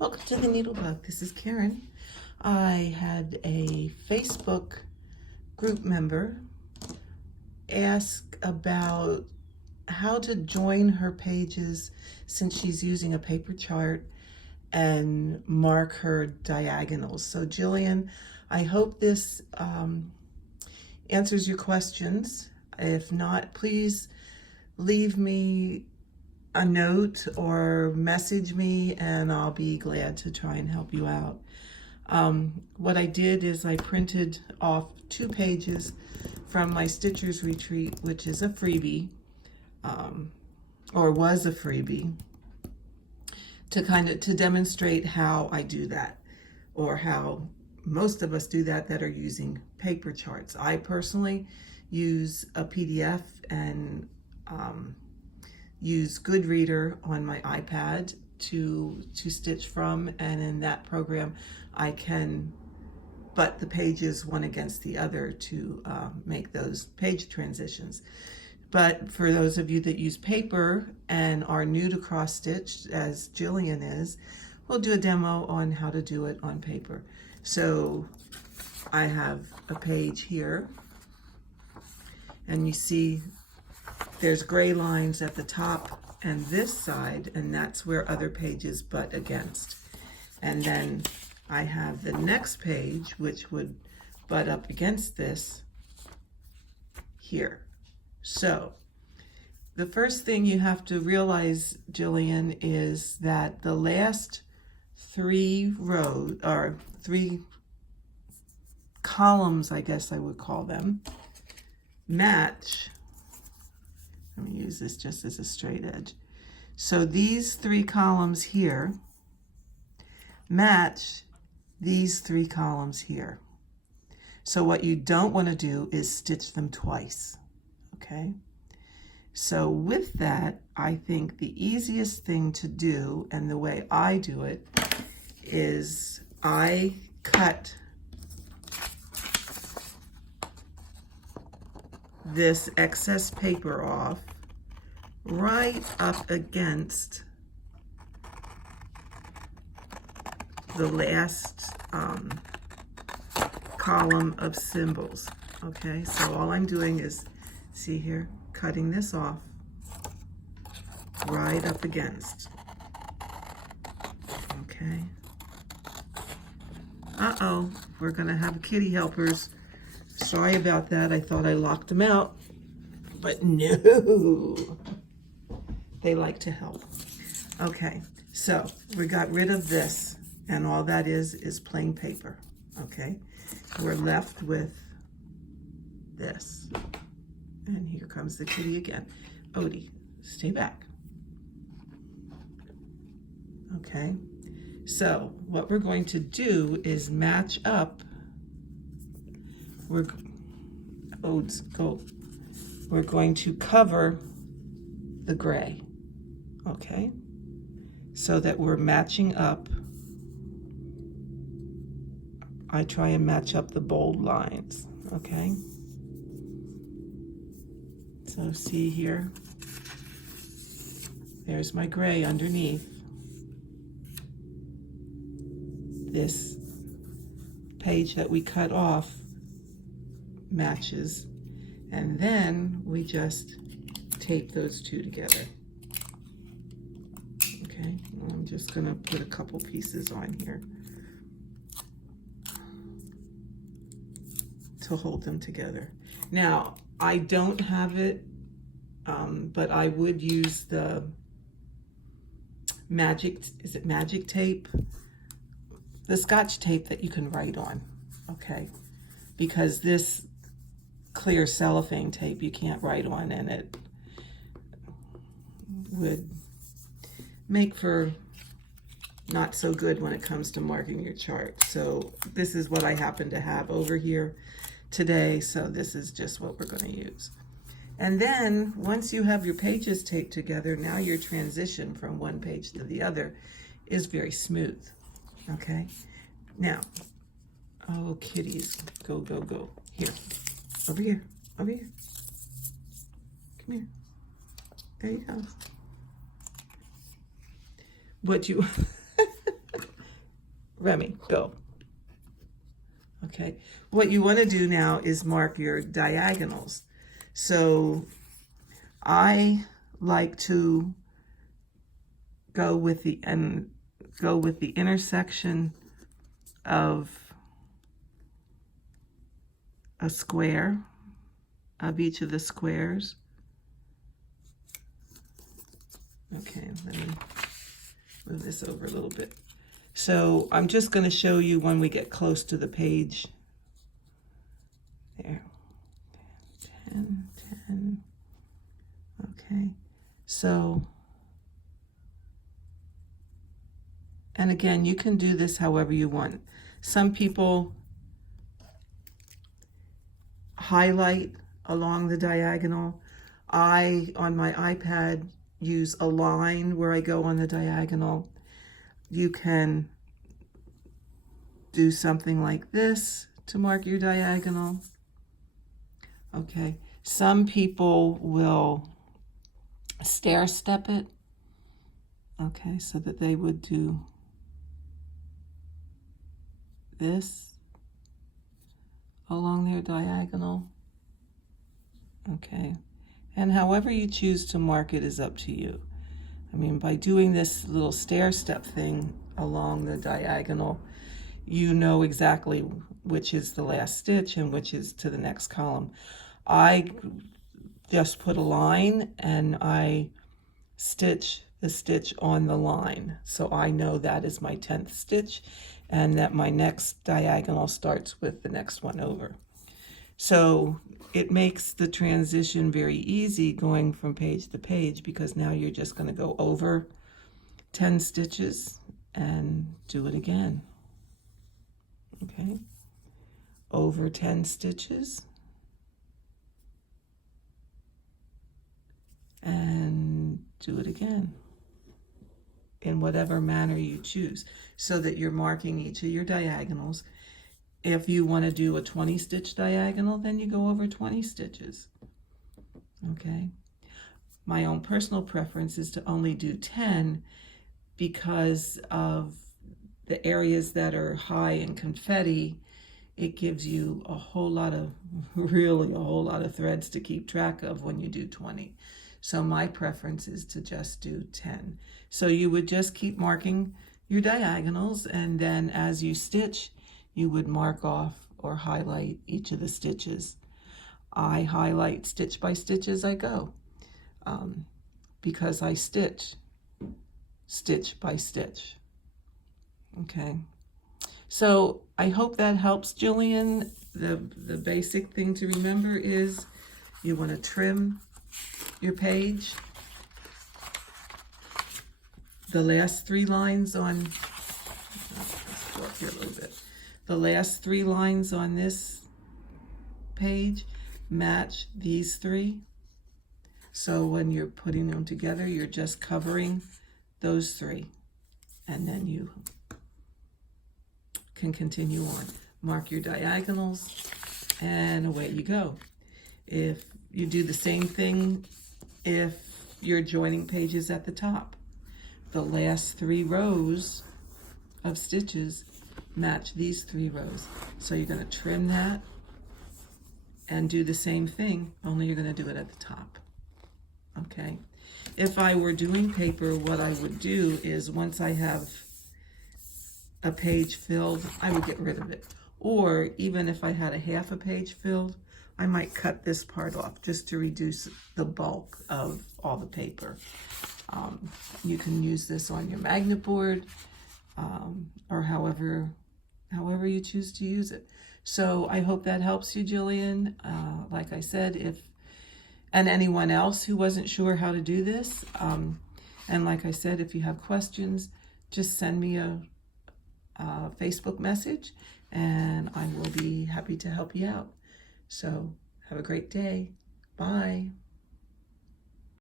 Welcome to the Needlebug. This is Karen. I had a Facebook group member ask about how to join her pages since she's using a paper chart and mark her diagonals. So Jillian, I hope this answers your questions. If not, please leave me a note or message me and I'll be glad to try and help you out. What I did is I printed off 2 pages from my Stitchers Retreat, which is a freebie, or was a freebie, to demonstrate how I do that, or how most of us do that are using paper charts. I personally use a PDF and use Goodreader on my iPad to stitch from, and in that program I can butt the pages one against the other to make those page transitions. But for those of you that use paper and are new to cross stitch, as Jillian is, we'll do a demo on how to do it on paper. So I have a page here, and you see there's gray lines at the top and this side, and that's where other pages butt against. And then I have the next page, which would butt up against this here. So the first thing you have to realize, Jillian, is that the last 3 rows, or 3 columns, I guess I would call them, match. Let me use this just as a straight edge. So these 3 columns here match these 3 columns here. So what you don't want to do is stitch them twice, okay? So with that, I think the easiest thing to do, and the way I do it, is I cut this excess paper off right up against the last column of symbols. Okay, so all I'm doing is, see here, cutting this off right up against. Okay. Uh-oh, we're gonna have kitty helpers. Sorry about that. I thought I locked them out, but no, they like to help. Okay, so we got rid of this, and all that is plain paper. Okay, we're left with this, and here comes the kitty again. Odie, stay back. Okay, so what we're going to do is match up. We're going to cover the gray, okay, so that we're matching up. I try and match up the bold lines, okay? So see here, there's my gray underneath. This page that we cut off matches, and then we just tape those 2 together. Okay, I'm just gonna put a couple pieces on here to hold them together. Now, I don't have it, but I would use the magic tape? The Scotch tape that you can write on, okay? Because this clear cellophane tape you can't write on, and it would make for not so good when it comes to marking your chart. So this is what I happen to have over here today, so this is just what we're going to use. And then once you have your pages taped together, now your transition from one page to the other is very smooth. Okay, now, oh kitties, go, go, go. Here, over here, over here. Come here. There you go. What you Remy, go. Okay, what you want to do now is mark your diagonals. So I like to go with the intersection of a square, of each of the squares. Okay, let me move this over a little bit. So I'm just going to show you when we get close to the page. There, 10, 10. Okay, so, and again, you can do this however you want. Some people highlight along the diagonal. I, on my iPad, use a line where I go on the diagonal. You can do something like this to mark your diagonal. Okay, some people will stair step it. Okay, so that they would do this along their diagonal. Okay, and however you choose to mark it is up to you. I mean, by doing this little stair step thing along the diagonal, you know exactly which is the last stitch and which is to the next column. I just put a line and I stitch the stitch on the line. So I know that is my 10th stitch and that my next diagonal starts with the next one over. So it makes the transition very easy going from page to page, because now you're just going to go over 10 stitches and do it again. Okay, over 10 stitches and do it again in whatever manner you choose, so that you're marking each of your diagonals. If you want to do a 20 stitch diagonal, then you go over 20 stitches. Okay. My own personal preference is to only do 10 because of the areas that are high in confetti. It gives you a whole lot of, really a whole lot of threads to keep track of when you do 20. So my preference is to just do 10. So you would just keep marking your diagonals, and then as you stitch, you would mark off or highlight each of the stitches. I highlight stitch by stitch as I go, because I stitch by stitch. Okay, so I hope that helps, Jillian. The basic thing to remember is you want to trim your page. The last 3 lines on, let's go up here a little bit. The last 3 lines on this page match these 3. So when you're putting them together, you're just covering those 3. And then you can continue on. Mark your diagonals, and away you go. If you do the same thing if you're joining pages at the top, the last 3 rows of stitches match these 3 rows. So you're going to trim that and do the same thing, only you're going to do it at the top. Okay. If I were doing paper, what I would do is once I have a page filled, I would get rid of it. Or even if I had a half a page filled, I might cut this part off just to reduce the bulk of all the paper. You can use this on your magnet board, or however you choose to use it. So I hope that helps you, Jillian. Like I said, and anyone else who wasn't sure how to do this, and like I said, if you have questions, just send me a Facebook message and I will be happy to help you out. So have a great day. Bye.